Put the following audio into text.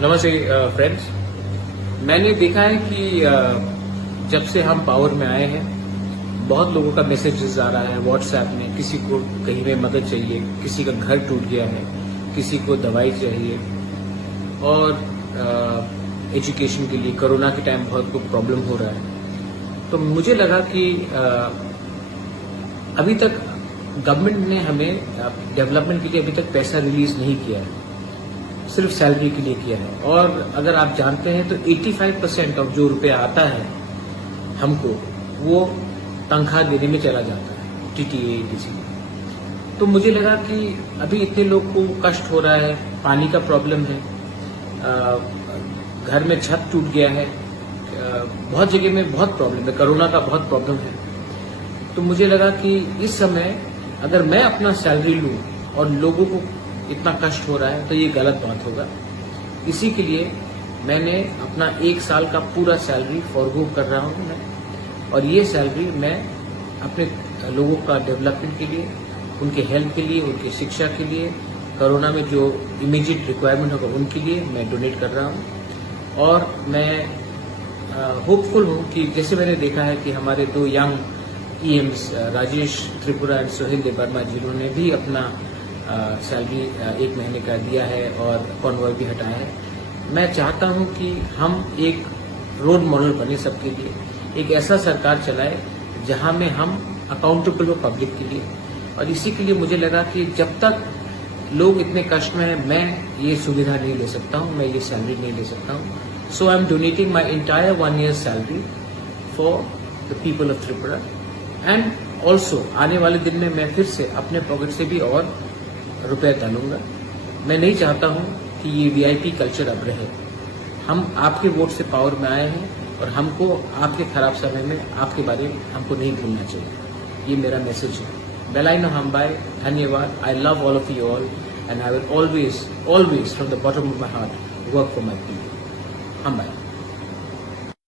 नमस्ते फ्रेंड्स। मैंने देखा है कि जब से हम पावर में आए हैं बहुत लोगों का मैसेजेस आ रहा है व्हाट्सएप में। किसी को कहीं में मदद चाहिए, किसी का घर टूट गया है, किसी को दवाई चाहिए और एजुकेशन के लिए कोरोना के टाइम बहुत कुछ प्रॉब्लम हो रहा है। तो मुझे लगा कि अभी तक गवर्नमेंट ने हमें डेवलपमेंट के लिए अभी तक पैसा रिलीज नहीं किया है, सिर्फ सैलरी के लिए किया है। और अगर आप जानते हैं तो 85% ऑफ जो रुपया आता है हमको वो तनख्वाह देने में चला जाता है, टीटीए किसी। तो मुझे लगा कि अभी इतने लोग को कष्ट हो रहा है, पानी का प्रॉब्लम है, घर में छत टूट गया है, बहुत जगह में बहुत प्रॉब्लम है, कोरोना का बहुत प्रॉब्लम है। तो मुझे लगा कि इस समय अगर मैं अपना सैलरी लूं और लोगों को इतना कष्ट हो रहा है तो ये गलत बात होगा। इसी के लिए मैंने अपना 1 साल का पूरा सैलरी फॉरगो कर रहा हूँ मैं, और ये सैलरी मैं अपने लोगों का डेवलपमेंट के लिए, उनके हेल्थ के लिए, उनकी शिक्षा के लिए, कोरोना में जो इमीडिएट रिक्वायरमेंट होगा उनके लिए मैं डोनेट कर रहा हूँ। और मैं होपफुल हूँ कि जैसे मैंने देखा है कि हमारे 2 यंग ईएम्स राजेश त्रिपुरा एंड सोहेल देवर्मा जिन्होंने भी अपना सैलरी 1 महीने का दिया है और कॉन्वॉय भी हटाया है। मैं चाहता हूं कि हम एक रोल मॉडल बने सबके लिए, एक ऐसा सरकार चलाए जहां में हम अकाउंटेबल हो पब्लिक के लिए। और इसी के लिए मुझे लगा कि जब तक लोग इतने कष्ट में हैं मैं ये सुविधा नहीं ले सकता हूं, मैं ये सैलरी नहीं ले सकता हूं। So I am donating my entire 1 year salary for the people of Tripura. And also आने वाले दिन में मैं फिर से अपने पॉकेट से भी और रुपए डालूंगा। मैं नहीं चाहता हूं कि ये वीआईपी कल्चर अब रहे। हम आपके वोट से पावर में आए हैं और हमको आपके खराब समय में आपके बारे में हमको नहीं भूलना चाहिए। ये मेरा मैसेज है। बेलाइनो हम्बाई, धन्यवाद। I love all of you all and I will always from the bottom of my heart work for my people. हम्बाई।